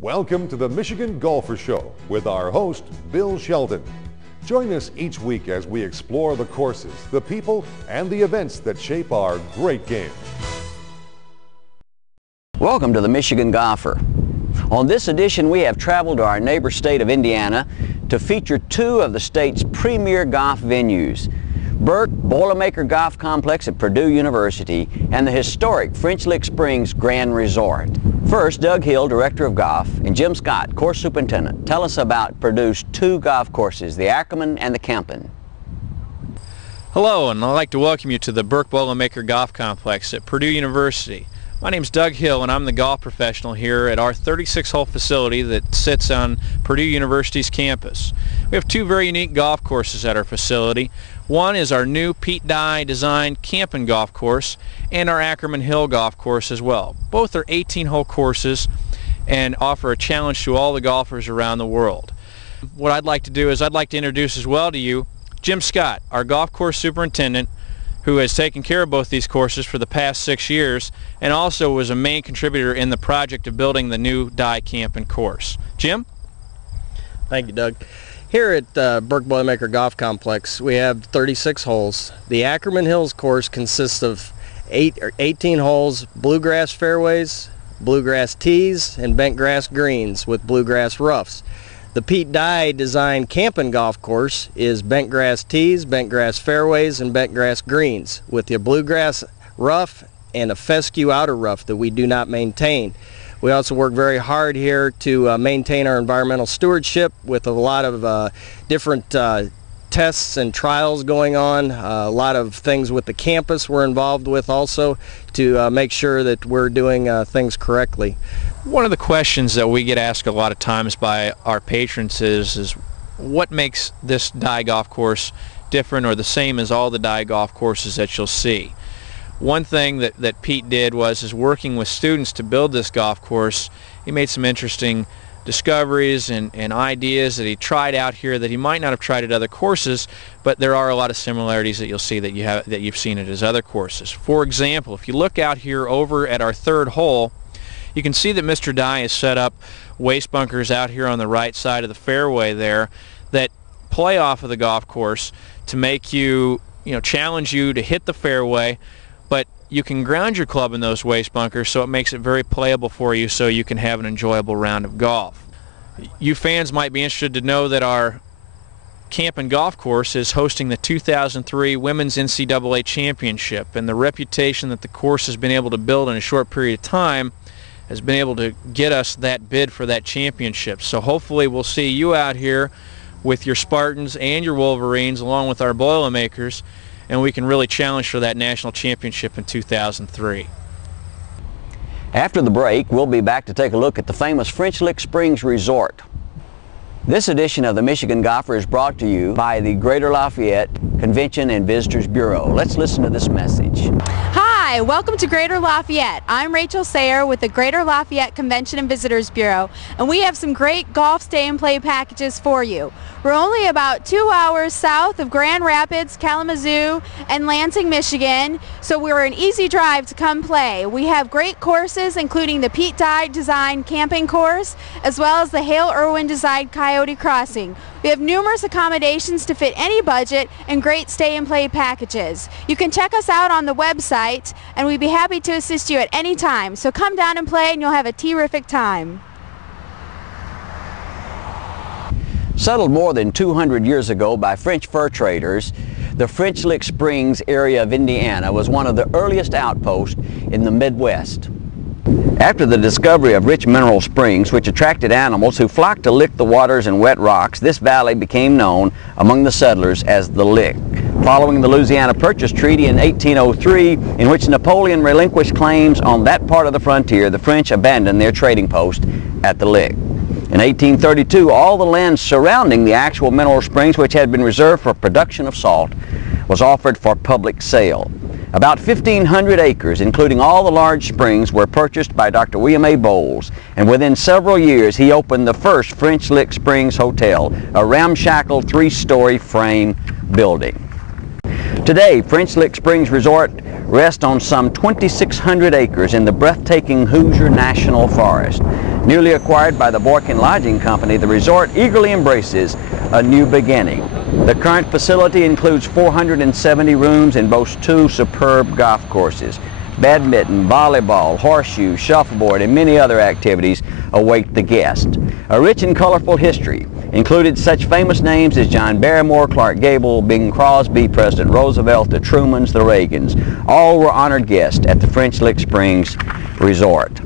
Welcome to the Michigan Golfer Show with our host, Bill Sheldon. Join us each week as we explore the courses, the people, and the events that shape our great game. Welcome to the Michigan Golfer. On this edition, we have traveled to our neighbor state of Indiana to feature two of the state's premier golf venues, Birck Boilermaker Golf Complex at Purdue University and the historic French Lick Springs Grand Resort. First, Doug Hill, Director of Golf, and Jim Scott, Course Superintendent, tell us about Purdue's two golf courses, the Ackerman and the Campen. Hello, and I'd like to welcome you to the Birck Boilermaker Golf Complex at Purdue University. My name is Doug Hill, and I'm the golf professional here at our 36-hole facility that sits on Purdue University's campus. We have two very unique golf courses at our facility. One is our new Pete Dye designed Campen golf course and our Ackerman Hill golf course as well. Both are 18-hole courses and offer a challenge to all the golfers around the world. What I'd like to do is I'd like to introduce as well to you Jim Scott, our golf course superintendent, who has taken care of both these courses for the past 6 years and also was a main contributor in the project of building the new Dye Campen course. Jim? Thank you, Doug. Here at Birck Boilermaker Golf Complex, we have 36 holes. The Ackerman Hills course consists of 18 holes, bluegrass fairways, bluegrass tees, and bent grass greens with bluegrass roughs. The Pete Dye designed Campen golf course is bent grass tees, bent grass fairways, and bent grass greens with your bluegrass rough and a fescue outer rough that we do not maintain. We also work very hard here to maintain our environmental stewardship with a lot of different tests and trials going on. A lot of things with the campus we're involved with also to make sure that we're doing things correctly. One of the questions that we get asked a lot of times by our patrons is what makes this Dye golf course different or the same as all the Dye golf courses that you'll see. One thing that Pete did is working with students to build this golf course. He made some interesting discoveries and ideas that he tried out here that he might not have tried at other courses, but there are a lot of similarities that you'll see that you've seen at his other courses. For example, if you look out here over at our third hole, you can see that Mr. Dye has set up waste bunkers out here on the right side of the fairway there that play off of the golf course to make challenge you to hit the fairway, but you can ground your club in those waste bunkers, so it makes it very playable for you so you can have an enjoyable round of golf. You fans might be interested to know that our Campen golf course is hosting the 2003 Women's NCAA Championship, and the reputation that the course has been able to build in a short period of time has been able to get us that bid for that championship. So hopefully we'll see you out here with your Spartans and your Wolverines along with our Boilermakers, and we can really challenge for that national championship in 2003. After the break, we'll be back to take a look at the famous French Lick Springs Resort. This edition of the Michigan Golfer is brought to you by the Greater Lafayette Convention and Visitors Bureau. Let's listen to this message. Hi, welcome to Greater Lafayette. I'm Rachel Sayer with the Greater Lafayette Convention and Visitors Bureau, and we have some great golf stay and play packages for you. We're only about 2 hours south of Grand Rapids, Kalamazoo, and Lansing, Michigan, so we're an easy drive to come play. We have great courses including the Pete Dye designed Campen course, as well as the Hale Irwin designed Coyote Crossing. We have numerous accommodations to fit any budget and great stay and play packages. You can check us out on the website, and we'd be happy to assist you at any time. So come down and play, and you'll have a terrific time. Settled more than 200 years ago by French fur traders, the French Lick Springs area of Indiana was one of the earliest outposts in the Midwest. After the discovery of rich mineral springs, which attracted animals who flocked to lick the waters and wet rocks, this valley became known among the settlers as the Lick. Following the Louisiana Purchase Treaty in 1803, in which Napoleon relinquished claims on that part of the frontier, the French abandoned their trading post at the Lick. In 1832, all the land surrounding the actual mineral springs, which had been reserved for production of salt, was offered for public sale. About 1,500 acres, including all the large springs, were purchased by Dr. William A. Bowles, and within several years he opened the first French Lick Springs Hotel, a ramshackle 3-story frame building. Today, French Lick Springs Resort rests on some 2,600 acres in the breathtaking Hoosier National Forest. Newly acquired by the Birck Lodging Company, the resort eagerly embraces a new beginning. The current facility includes 470 rooms and boasts 2 superb golf courses. Badminton, volleyball, horseshoe, shuffleboard, and many other activities await the guest. A rich and colorful history included such famous names as John Barrymore, Clark Gable, Bing Crosby, President Roosevelt, the Trumans, the Reagans. All were honored guests at the French Lick Springs Resort.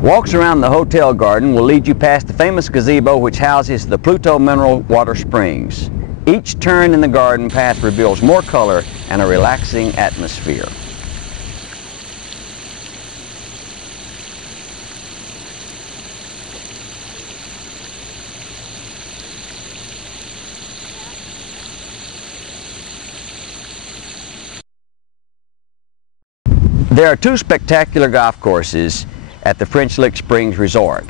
Walks around the hotel garden will lead you past the famous gazebo which houses the Pluto Mineral Water Springs. Each turn in the garden path reveals more color and a relaxing atmosphere. There are 2 spectacular golf courses at the French Lick Springs Resort.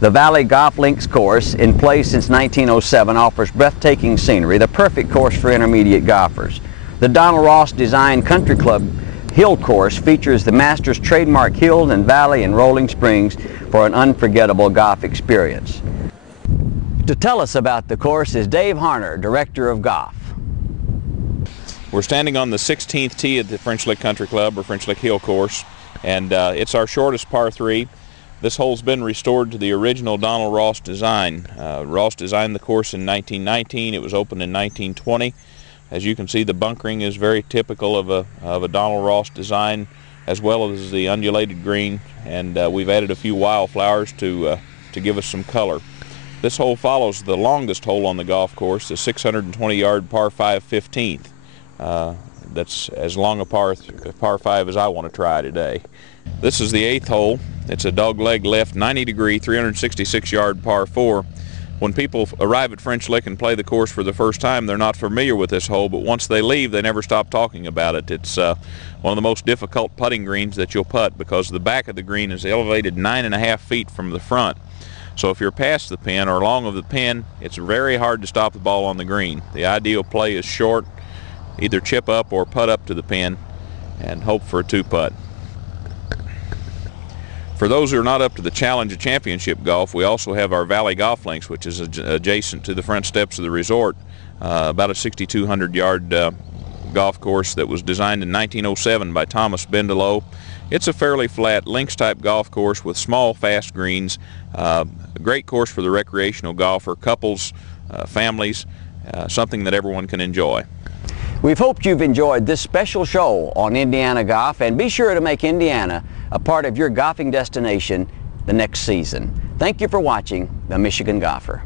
The Valley Golf Links course, in place since 1907, offers breathtaking scenery, the perfect course for intermediate golfers. The Donald Ross designed Country Club Hill course features the Masters trademark hills and valley and rolling springs for an unforgettable golf experience. To tell us about the course is Dave Harner, Director of Golf. We're standing on the 16th tee at the French Lick Country Club, or French Lick Hill course, and it's our shortest par 3. This hole's been restored to the original Donald Ross design. Ross designed the course in 1919. It was opened in 1920. As you can see, the bunkering is very typical of a Donald Ross design, as well as the undulated green, and we've added a few wildflowers to give us some color. This hole follows the longest hole on the golf course, the 620-yard par 5 15th. That's as long a par 5 as I want to try today. This is the 8th hole. It's a dogleg left 90-degree 366-yard par 4. When people arrive at French Lick and play the course for the first time, they're not familiar with this hole, but once they leave, they never stop talking about it. It's one of the most difficult putting greens that you'll putt because the back of the green is elevated 9.5 feet from the front. So if you're past the pin or long of the pin, it's very hard to stop the ball on the green. The ideal play is short, either chip up or putt up to the pin and hope for a 2-putt. For those who are not up to the challenge of championship golf, we also have our Valley Golf Links, which is adjacent to the front steps of the resort, about a 6,200-yard golf course that was designed in 1907 by Thomas Bendelow. It's a fairly flat links-type golf course with small, fast greens. A great course for the recreational golfer, couples, families, something that everyone can enjoy. We've hoped you've enjoyed this special show on Indiana Golf, and be sure to make Indiana a part of your golfing destination the next season. Thank you for watching The Michigan Golfer.